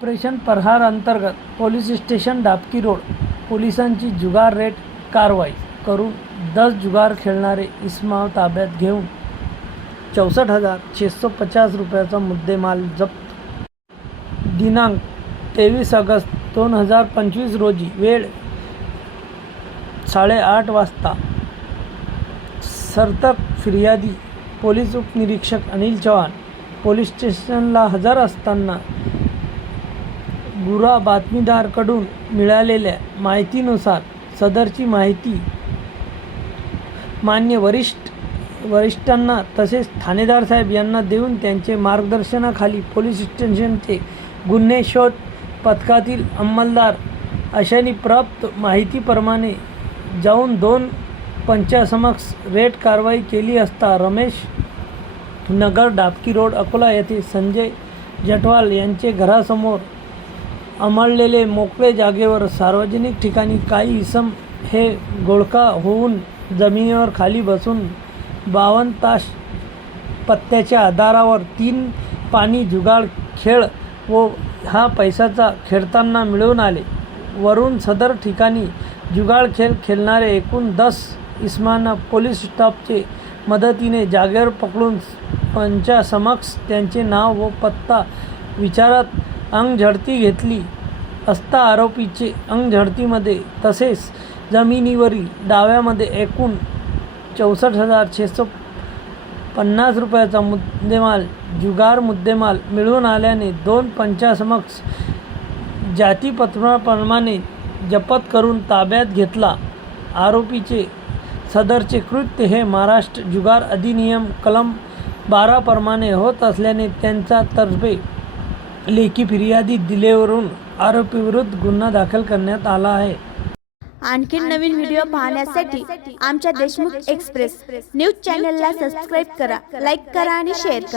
Operation प्रहार अंतर्गत police station Dabki road पोलिसांची जुगार रेड कारवाई करून 10 जुगार खेळणारे इसमाव ताब्यात घेऊन 64,650 रुपयाचा मुद्देमाल जप्त। दिनांक 23 ऑगस्ट 2025 रोजी वेळ 8:30 वाजता सर्तक फिर्यादी पोलीस उपनिरीक्षक अनिल चव्हाण पोलीस स्टेशनला हजर असताना गुरा बातमीदाराकडून मिळालेल्या माहितीनुसार सदरची माहिती मान्य वरिष्ठांना तसेच ठाणेदार साहेब यांना देऊन त्यांचे मार्गदर्शनाखाली पोलीस स्टेशनचे गुन्हे शोध पथकातील अंमलदार अशांनी प्राप्त माहितीप्रमाणे जाऊन 2 पंचासमक्ष रेड कारवाई केली असता रमेश नगर डाबकी रोड अकोला येथे संजय जटवाल यांचे घरासमोर अमळलेले मोकळे जागेवर सार्वजनिक ठिकाणी काही इसम हे गोळका होऊन जमिनीवर खाली बसून 52 तास पत्त्याच्या आधारावर 3 पाणी जुगार खेळ व हा पैशाचा खेळताना मिळून आले। वरून सदर ठिकाणी जुगार खेळ खेळणारे एकूण 10 इसमांना पोलीस स्टाफचे मदतीने जागेवर पकडून पंचासमक्ष त्यांचे नाव व पत्ता विचारत अंगझडती घेतली असता आरोपीचे अंगझडतीमध्ये तसेच जमिनीवरील डाव्यामध्ये एकूण 64,650 रुपयाचा मुद्देमाल जुगार मुद्देमाल मिळून आल्याने 2 पंचासमक्ष जातीपत्राप्रमाणे जप्त करून ताब्यात घेतला। आरोपीचे सदरचे कृत्य हे महाराष्ट्र जुगार अधिनियम कलम 12 प्रमाणे होत असल्याने त्यांचा तर्फे लेखी फिर्यादी दिल्यावरून आरोपीविरुद्ध गुन्हा दाखल करण्यात आला आहे। आणखी नवीन व्हिडिओ पाहण्यासाठी आमच्या देशमुख एक्सप्रेस न्यूज चॅनलला सबस्क्राइब करा, लाईक करा आणि शेअर करा।